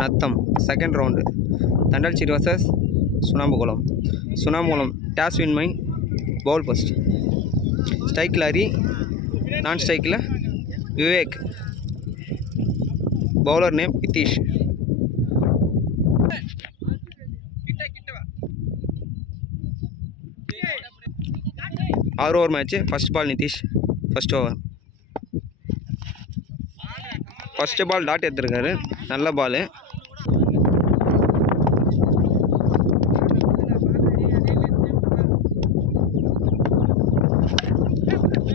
Natham second round. Thandalcheri versus Sunnambukulam. Sunnambukulam toss win my bowl first. ஸ்ட்ரைக்கில் Hari, non ஸ்ட்ரைக்கில் Vivek. Bowler name Nitish. ஆறு over match. First ball Nitish. First over. First ball dot எடுத்துருக்காரு. நல்ல ball.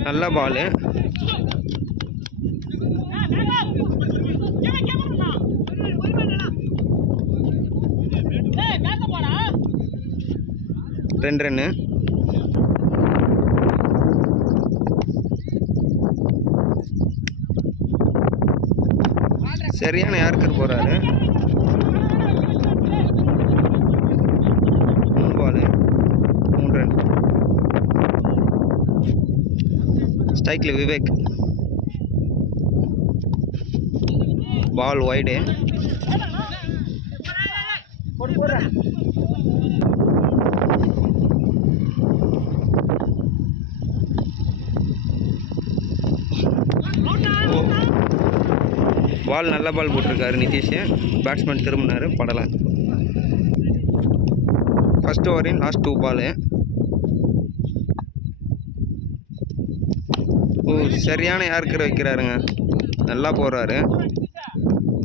நல்ல பாலு. ரெண்டு ரன்னு. சரியான யார்கர் போகிறாரு. 3 பால் 3 ரன். ஸ்ட்ரைக்கில் விவேக். பால் வைடு. பால் நல்ல பால் போட்டிருக்காரு நிதிஷ். பேட்ஸ்மேன் திரும்பினார், படலை. ஃபஸ்ட் ஓவரின் லாஸ்ட் 2 பால். சரியான யார்கர் வைக்கிறாருங்க. நல்லா போகிறாரு.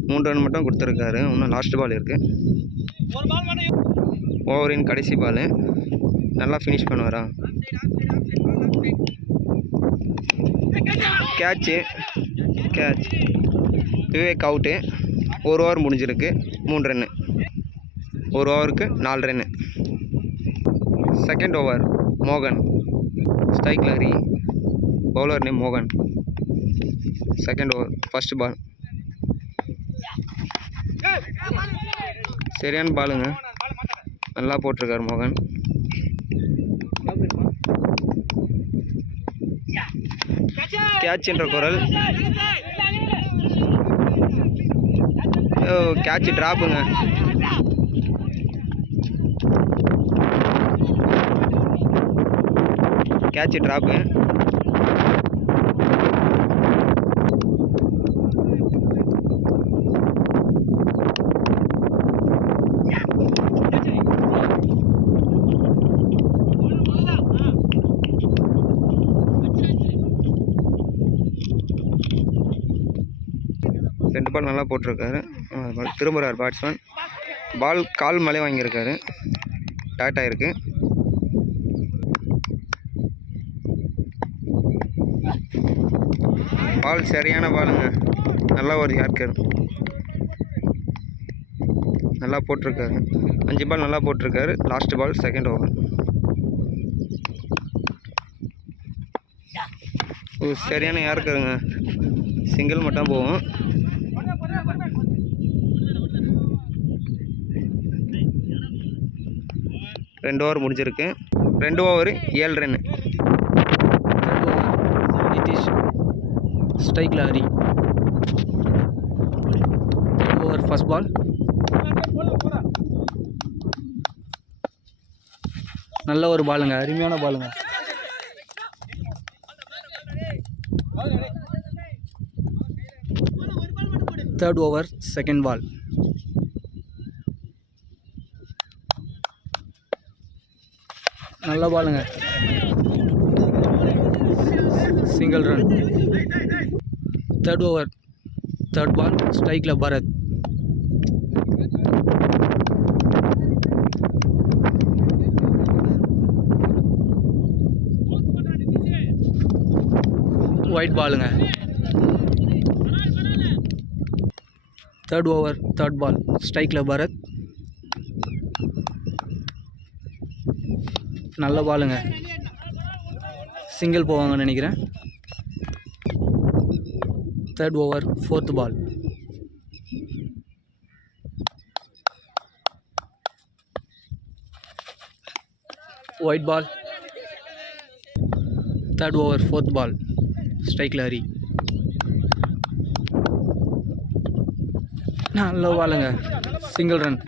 3 ரன் மட்டும் கொடுத்துருக்காரு. இன்னும் லாஸ்ட் பால் இருக்குது. ஓவரின் கடைசி பால். நல்லா ஃபினிஷ் பண்ணுவாரா. Catch Vivek out. 1 ஓவர் முடிஞ்சிருக்கு. 3 ரன்னு. 1 ஓவருக்கு 4 ரன்னு. செகண்ட் ஓவர் மோகன். ஸ்ட்ரைக்கில் ஹரி. பவுலர் நேம் மோகன். Second over first ball. சரியான பாலுங்க. நல்லா போட்டிருக்காரு மோகன். கேட்ச் என்ற குரல். கேட்ச் ட்ராப்புங்க. Catch drop. ரெண்டு பால் நல்லா போட்டிருக்காரு. திரும்புகிறார் பேட்ஸ்மேன். பால் கால் மேலே வாங்கியிருக்காரு. டாட் ஆகிருக்கு. பால் சரியான பாலுங்க. நல்லா ஒரு யார்கர். நல்லா போட்டிருக்காரு. 5 பால் நல்லா போட்டிருக்காரு. Last ball second over. சரியான யார்கருங்க. சிங்கிள் மட்டும் போகும். 2 ஓவர் முடிஞ்சிருக்கு. 2 ஓவர் 7 ரன்னு. நிதிஷ். ஸ்ட்ரைக்கில் ஹரி. Over first ball. நல்ல ஒரு பாலுங்க. அருமையான பாலுங்க. Third over second ball. நல்ல பாலுங்க. Single run. Third over third ball. ஸ்ட்ரைக்கில் பரத். ஒயிட் பாலுங்க. Third over third ball. ஸ்ட்ரைக்கில் பரத். நல்ல பாலுங்க. சிங்கிள் போவாங்கன்னு நினைக்கிறேன். Third over fourth ball. Wide ball. Third over fourth ball. ஸ்ட்ரைக்கில் ஹரி. நல்ல பாலுங்க, single run.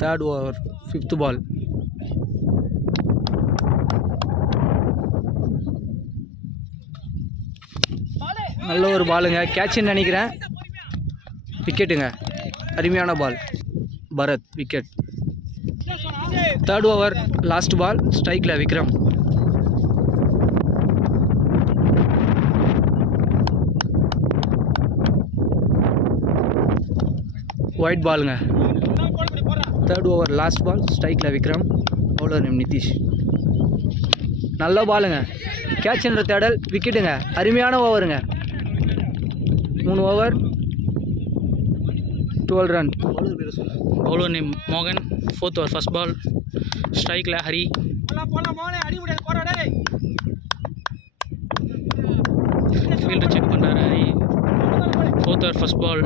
Third over, 5th ball. நல்ல ஒரு பாலுங்க, கேட்சுன்னு நினைக்கிறேன். விக்கெட்டுங்க, அருமையான ball. Bharat wicket. Third over, last ball. ஸ்ட்ரைக்கில் விக்ரம். ஒயிட் பாலுங்க. Third over, last ball. ஸ்ட்ரைக்கில் விக்ரம். Bowler name Nitish. நல்ல பாலுங்க, கேட்சுன்ற தேடல். விக்கெட்டுங்க, அருமையான ஓவருங்க. 3 ஓவர், 12 ரன். பவுலர் நேம் மோகன். 4th ஓவர், ஃபர்ஸ்ட் பால். ஸ்ட்ரைக்கில் ஹரி. ஃபீல்டர் செக் பண்ணுறாரு Hari. 4th over, first ball.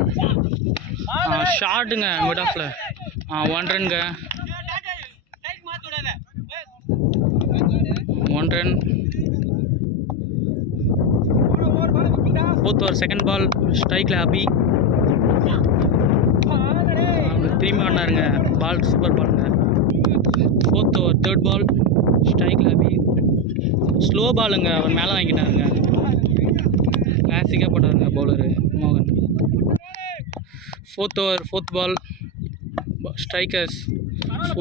ஷார்ட்டுங்க, மிட் ஆஃபில். 1 ரன்ங்க. 1 run. 4th over, second ball. ஸ்ட்ரைக்கில் அபி. திரும்பி ஆடினாருங்க, பால் சூப்பர் பாலுங்க. 4th over, third ball. ஸ்ட்ரைக்கில் அபி. ஸ்லோ பாலுங்க, அவர் மேலே வாங்கிட்டாருங்க. கிளாசிக்காக போட்டாருங்க பவுலரு மோகன். 4th ஓவர், 4th பால். Strikers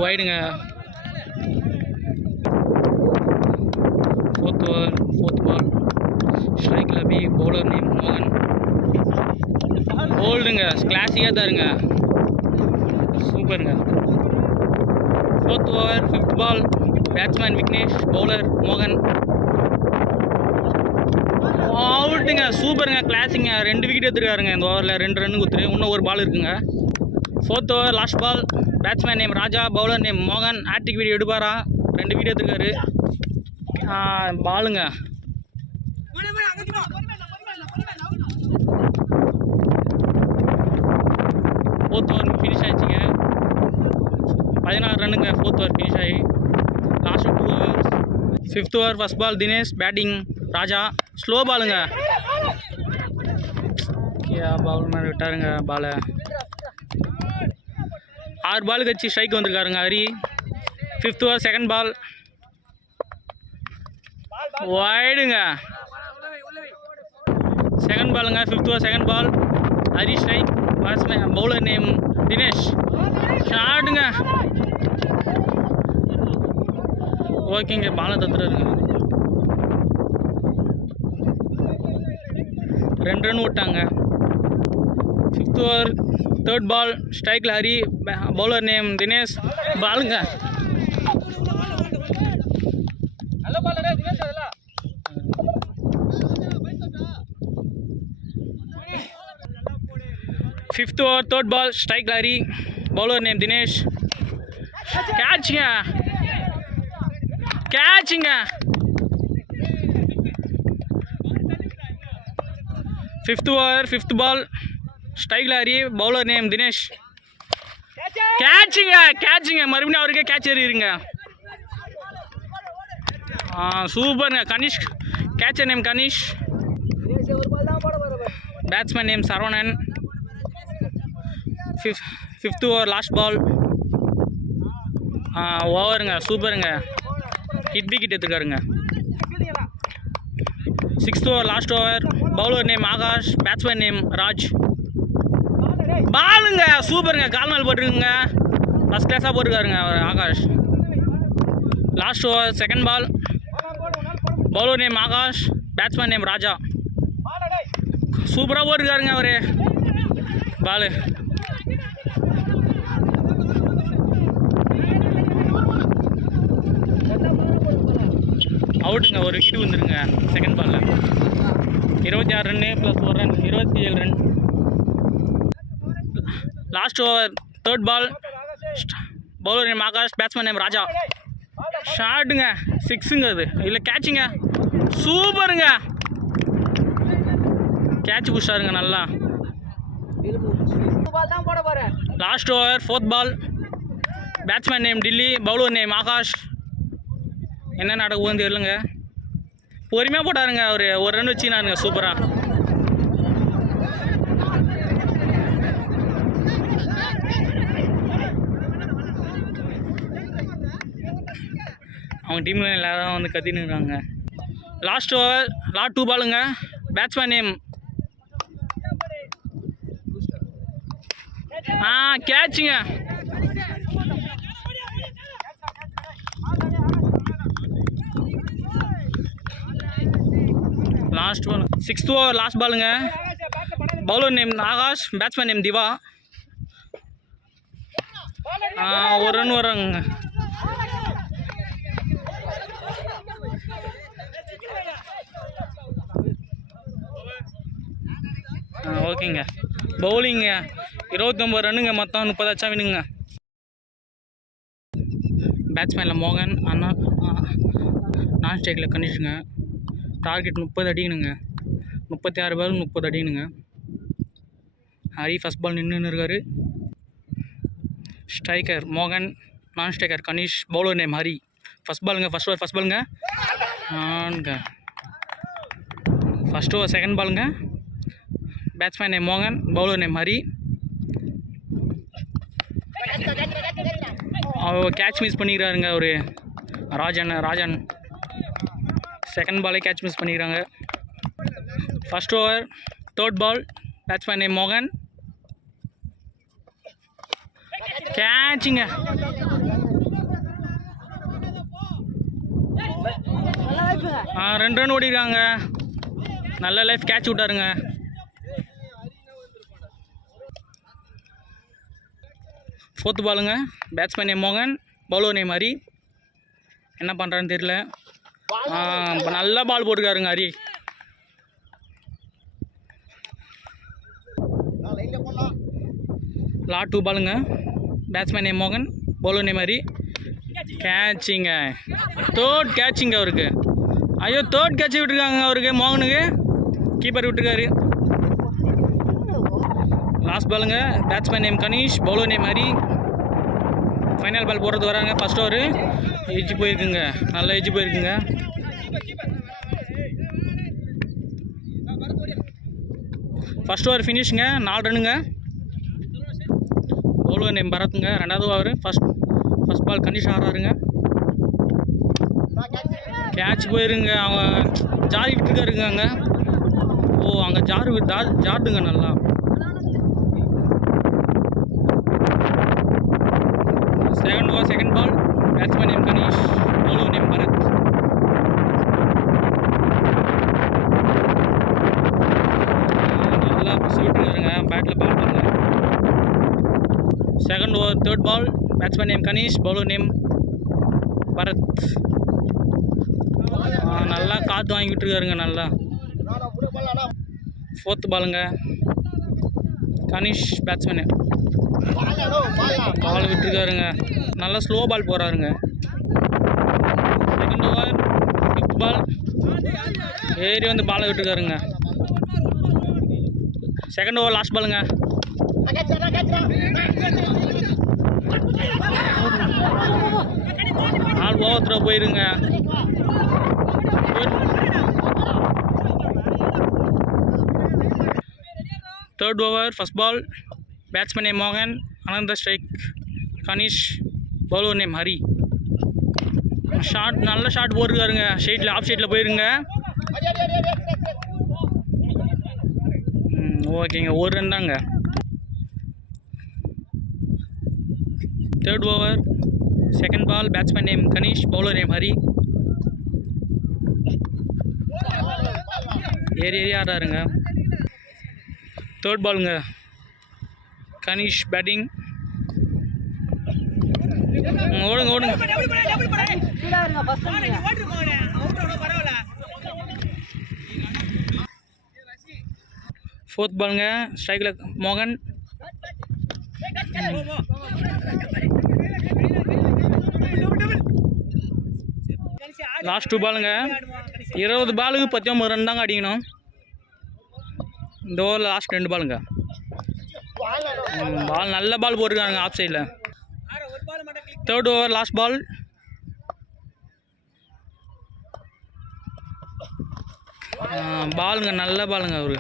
ஒய்டுங்க. 4th over, 4th ball. ஸ்ட்ரைக்கில் அபி. பவுலர் நேம் மோகன். ஹோல்டுங்க, கிளாசிக்காக தாருங்க, சூப்பருங்க. 4th ஓவர், 5th பால். பேட்ஸ்மேன் விக்னேஷ். பவுலர் மோகன். அவுட்டுங்க, சூப்பருங்க, கிளாஸிங்க. 2 விக்கெட் எடுத்துருக்காருங்க இந்த ஓவரில். 2 ரன்னு கொடுத்துரு. இன்னும் ஒரு பால் இருக்குங்க. 4th over, last ball. Batsman name Raja. Bowler name மோகன். ஹேட்ரிக் வீடியோ எடுப்பாரா? 2 விக்கெட் எடுத்துருக்காரு. பாலுங்க. ஃபோர்த் ஓவர் ஃபினிஷ் ஆயிடுச்சுங்க. 16 ரன்னுங்க 4th ஓவர் ஃபினிஷ் ஆகி. Last 2 overs. 5th over, first ball. Dinesh. Batting Raja. Slow பாலுங்க. பவுல் மேலே விட்டாருங்க பாலை. 6 பால் கழிச்சு ஸ்ட்ரைக் வந்திருக்காருங்க Hari. 5th over, second ball. வைடுங்க, செகண்ட் பாலுங்க. 5th over, second ball. Hari strike. Bowler name Dinesh. ஷாட்டுங்க. ஓகேங்க, பாலை தத்துறாருங்க. 2 ரன் விட்டாங்க. 5th over, third ball. ஸ்ட்ரைக்கில் ஹரி. Bowler name Dinesh. பாலுங்க. Fifth over, third ball. ஸ்ட்ரைக்கில் ஹரி. Bowler name Dinesh. கேட்சுங்க, கேட்சுங்க. 5th over, 5th ball. ஸ்ட்ரைக்கில் ஹரி. Bowler name Dinesh. கேட்சுங்க, கேட்சுங்க. மறுபடியும் அவருக்கே கேட்ச் எறியுங்க. சூப்பருங்க. Kanish. Catcher name Kanish. Batsman name Saravanan. 5th over, last ball. ஓவருங்க, சூப்பருங்க. ஹிட் விக்கெட் எடுத்துருக்காருங்க. 6th over, last over. Bowler name Akash. Batsman name Raj. பாலுங்க, சூப்பருங்க. கால் மேல் போட்டுருக்குங்க. ஃபஸ்ட் கிளாஸாக போட்டுருக்காருங்க அவர் ஆகாஷ். லாஸ்ட் ஓவர், செகண்ட் பால். Bowler name Akash. Batsman name Raja. சூப்பராக போட்டுருக்காருங்க அவர் பாலு. அவுட்டுங்க, ஒரு விக்கெட் வந்துருங்க செகண்ட் பாலில். 26 ரன்னு plus 1 run, 27 run. Last over, third ball. Bowler name Akash. Batsman name Raja. ஷாட்டுங்க, 6ங்க. அது இல்லை, கேட்சுங்க. சூப்பருங்க, கேட்ச் புஷாருங்க நல்லா. Last over, 4th ball. Batsman name Dilli. Bowler name Akash. என்ன நடக்குதுன்னு தெரியலங்க. பொறுமையாக போட்டாருங்க அவர். ஒரு ரன் வச்சுனாருங்க சூப்பராக. அவங்க டீமில் எல்லாரும் வந்து கத்தின்னு இருக்காங்க. லாஸ்ட் ஓவர், லாஸ்ட் 2 பாலுங்க. பேட்ஸ்மேன் நேம் கேட்சுங்க. Last ball 6th over, last பாலுங்க. Bowler name Akash, batsman name Diva. ஒரு ரன் வர்றாங்க. ஓகேங்க. பவுலிங்க 29 ரன்னுங்க, மொத்தம் 30 அச்சா வினுங்க. பேட்ஸ்மேனில் மோகன் அண்ணா, நான் ஸ்ட்ரைக்கில் கணிஷுங்க. டார்கெட் 30 அடிக்கணுங்க. 36 பால் 30 அடிக்கணுங்க. ஹரி ஃபஸ்ட் பால் நின்றுன்னு இருக்கார். ஸ்ட்ரைக்கர் மோகன், நான் striker Ganesh, bowler name Hari. First பாலுங்க, ஃபஸ்ட் பாலுங்க. ஃபஸ்ட் ஓவர் செகண்ட் பாலுங்க. பேட்ஸ்மேன் நேம் மோகன், பவுலர் நேம் ஹரி. அவர் கேட்ச் மிஸ் பண்ணிக்கிறாருங்க ஒரு ராஜன். செகண்ட் பாலே கேட்ச் மிஸ் பண்ணிக்கிறாங்க. First over third ball. Batsman name மோகன். கேட்சுங்க. ரெண்டு ரன் ஓடிருக்காங்க. நல்ல லைஃப் கேட்ச் விட்டாருங்க. ஃபோர்த்து பாலுங்க. பேட்ஸ்மேன் நேம் மோகன், பவுலர் நேம் ஹரி. என்ன பண்ணுறான்னு தெரியல. நல்லா பால் போட்டுருக்காருங்க ஹரி. லாஸ்ட் 2 பாலுங்க. பேட்ஸ்மேன் நேம் மோகன், பவுலர் நேம் ஹரி. கேட்சிங்க. தேர்ட் கேட்சிங்க அவருக்கு. ஐயோ, தேர்ட் கேட்ச் விட்டுருக்காங்க அவருக்கு, மோகனுக்கு. கீப்பர் விட்டுருக்காரு. லாஸ்ட் பாலுங்க. Batsman name Ganesh, bowler name Hari. Final ball போடுறது வராங்க. ஃபஸ்ட் ஓவர் எஜ்ஜு போயிருக்குங்க, நல்லா எஜ்ஜு போயிருக்குங்க. ஃபஸ்ட் ஓவர் ஃபினிஷுங்க, 4 ரன்னுங்க. பவுலர் நேம் பரத்துங்க. ரெண்டாவது ஓவர் ஃபஸ்ட் பால் கணேஷ் ஆடுறாருங்க. கேட்ச் போயிருங்க. அவங்க ஜாரி விட்டுருக்காருங்க அங்கே. அங்கே ஜாடுங்க நல்லா. Second ball. Batsman name Ganesh, bowler name Bharat. நல்லா விட்டுருக்காருங்க, பேட்டில் பால் பண்ணல. Second over third ball. Batsman name Ganesh, bowler name Bharat. நல்லா காற்று வாங்கி விட்டுருக்காருங்க நல்லா. ஃபோர்த்து பாலுங்க. கணேஷ் பேட்ஸ்மேனு பால் விட்டுருக்காருங்க. நல்லா ஸ்லோ பால் போகிறாருங்க. Second over 5th ball. ஏறி வந்து பாலை விட்டுருக்காருங்க. செகண்ட் ஓவர் லாஸ்ட் பாலுங்க. ஆல் ஓவர் த்ரோ போயிருங்க. Third over first ball. Batsman name மோகன், அனந்த strike Ganesh, bowler name Hari. நல்ல ஷாட் போட்டுருக்காருங்க. ஆஃப் ஷைட்டில் போயிருங்க. ஓகேங்க, ஒரு ரன் தாங்க. Third over second ball. Batsman name Ganesh, bowler name Hari. ஏறி ஆடுறாருங்க. தேர்ட் பாலுங்க. கணேஷ் பேட்டிங். ஓடுங்க. ஃபோர்த் பாலுங்க. ஸ்ட்ரைக்கில் மோகன். லாஸ்ட் 2 பாலுங்க. 20 பாலுக்கு 19 ரன் தாங்க அடிக்கணும். இந்த ஓவரில் லாஸ்ட் 2 பாலுங்க. பால் நல்ல பால் போட்டுருக்காங்க ஆஃப் சைடில். Third over last ball. பாலுங்க, நல்ல பாலுங்க அவரு.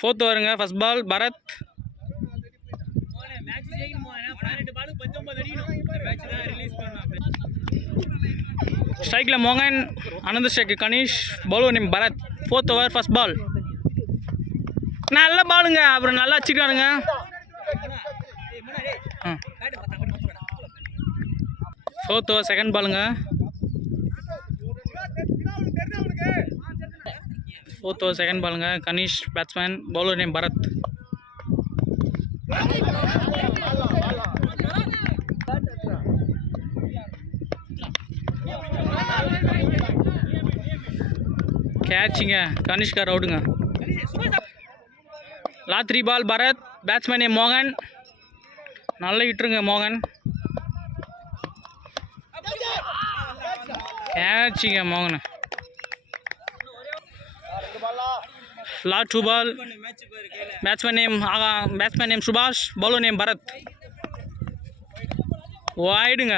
4th ஓவருங்க. First ball Bharat. ஸ்ட்ரைக்கில் மோகன், அனந்த strike Ganesh, bowler name Bharat. 4th over first ball. நல்ல பாலுங்க, அப்புறம் நல்லா வச்சுக்காருங்க. 4th ஓவர் செகண்ட் பாலுங்க. 4th ஓவர் செகண்ட் பாலுங்க. Ganesh batsman, bowler name Bharat. கேட்சிங்க, கனிஷ்கார் அவுட்டுங்க. Last 3 ball Bharat, batsman name மோகன். நல்லா இட்டுருங்க மோகன். கேட்சிங்க மோகன். Last 2 ball batsman name Subash, bowler name Bharat. வைடுங்க,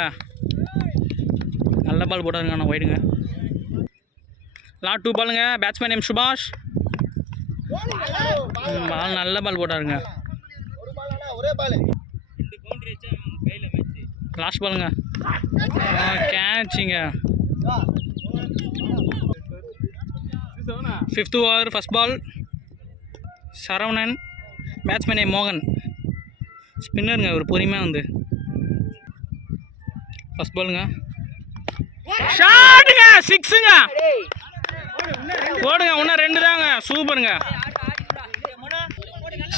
நல்ல பால் போட்டாருங்க. ஆனால் வைடுங்க. லாஸ்ட் 2 பாலுங்க. பேட்ஸ்மேன் நேம் சுபாஷ். பால் நல்ல பால் போட்டாருங்க. லாஸ்ட் பாலுங்க. கேட்சிங்க. 5th over first ball Saravanan, batsman name மோகன். ஸ்பின்னருங்க, ஒரு பொறுமையாக வந்து. ஃபர்ஸ்ட் பாலுங்க. ஷாட்டுங்க, 6ங்க. போடுங்க, இன்னும் 2 தாங்க. சூப்பருங்க.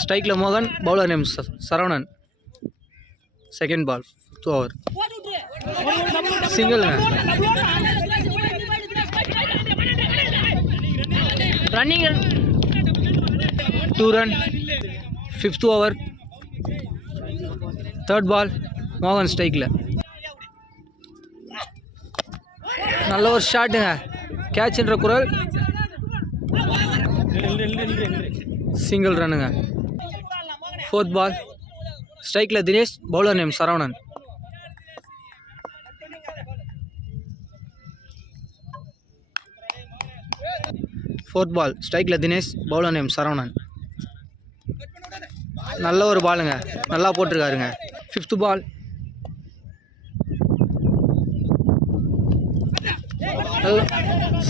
ஸ்ட்ரைக்கில் மோகன், bowler name Saravanan. Second ball 5th over. சிங்கிள்ங்க. Running 2 run. 5th over 3rd ball மோகன் ஸ்ட்ரைக்கில். நல்ல ஒரு ஷாட்டுங்க. கேட்ச்ன்ற குரல். சிங்கிள் ரன்னுங்க. 4th பால் ஸ்ட்ரைக்கில் Dinesh, bowler name Saravanan. Fourth ball ஸ்ட்ரைக்கில் தினேஷ், பவுலர் நேம் சரவணன். நல்ல ஒரு பாலுங்க, நல்லா போட்டிருக்காருங்க. 5th பால்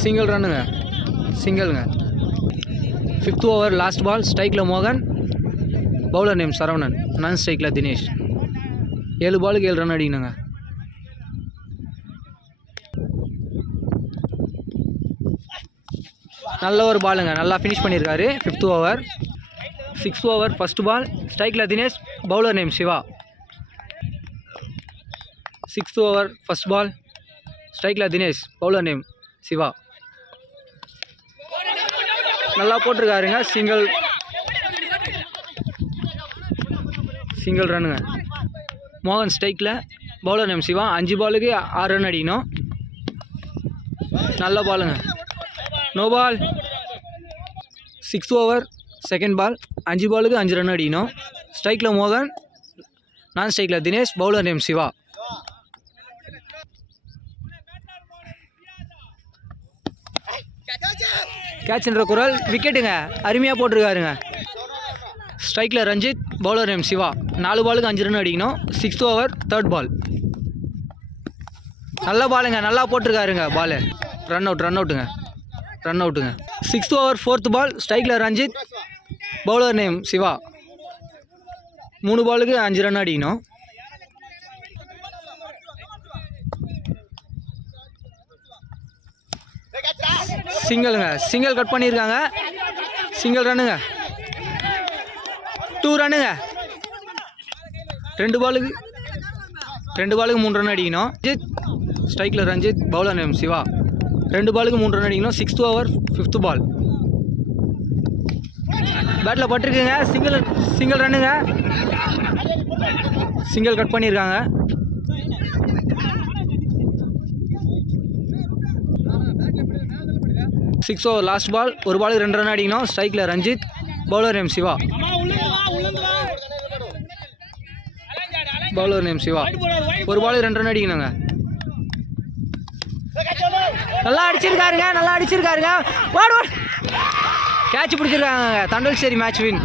சிங்கிள் ரன்னுங்க, சிங்கிள்ங்க. 5th ஓவர் லாஸ்ட் பால் ஸ்ட்ரைக்கில் மோகன், பவுலர் நேம் சரவணன். நான் ஸ்ட்ரைக்கில் தினேஷ். 7 பாலுக்கு 7 ரன் அடிக்கணுங்க. நல்ல ஒரு பாலுங்க, நல்லா ஃபினிஷ் பண்ணியிருக்காரு. 5th over. 6th over first ball ஸ்ட்ரைக்கில் Dinesh, bowler name Siva. 6th over first ball ஸ்ட்ரைக்கில் தினேஷ், பவுலர் நேம் சிவா. நல்லா போட்டிருக்காருங்க. சிங்கிள் ரன்னுங்க. மோகன் ஸ்ட்ரைக்கில், பவுலர் நேம் சிவா. 5 பாலுக்கு 6 ரன் அடிக்கணும். நல்ல பாலுங்க. No ball. 6th over second ball 5 பாலுக்கு 5 ரன் அடிக்கணும். ஸ்ட்ரைக்கில் மோகன், நான் ஸ்ட்ரைக்கில் தினேஷ், பவுலர் நேம் சிவா. கேட்ச்ன்ற குரல். விக்கெட்டுங்க, அருமையாக போட்டிருக்காருங்க. ஸ்ட்ரைக்கில் ரஞ்சித், பவுலர் நேம் சிவா. 4 பாலுக்கு 5 ரன் அடிக்கணும். 6th ஓவர் 3rd பால். நல்ல பாலுங்க, நல்லா போட்டிருக்காருங்க பாலு. ரன் அவுட்டுங்க. 6th ஓவர் 4th பால் ஸ்ட்ரைக்கில் ரஞ்சித், பவுலர் நேம் சிவா. 3 பாலுக்கு 5 ரன் அடிக்கணும். சிங்கிளுங்க, சிங்கிள் கட் பண்ணியிருக்காங்க. சிங்கிள் ரன்னுங்க. 2 ரன்னுங்க. 2 பாலுக்கு 3 ரன் அடிக்கணும். ரஞ்சித் ஸ்ட்ரைக்கில் ரஞ்சித், பவுலர் நேம் சிவா. 2 பாலுக்கு 3 ரன் அடிக்கணும். 6th over 5th ball. பேட்டில் பட்டிருக்குங்க. சிங்கிள் ரன்னுங்க. சிங்கிள் கட் பண்ணியிருக்காங்க. Six over last ball. 1 பாலுக்கு 2 ரன் அடிக்கணும். ஸ்ட்ரைக்கில் Ranjith, bowler name Siva. Bowler name Siva. 1 பாலுக்கு 2 ரன் அடிக்கணுங்க. நல்லா அடிச்சிருக்காருங்க. ஓடு கேட்ச் பிடிச்சிருக்காங்க. தண்டல்சேரி மேட்ச் வின்.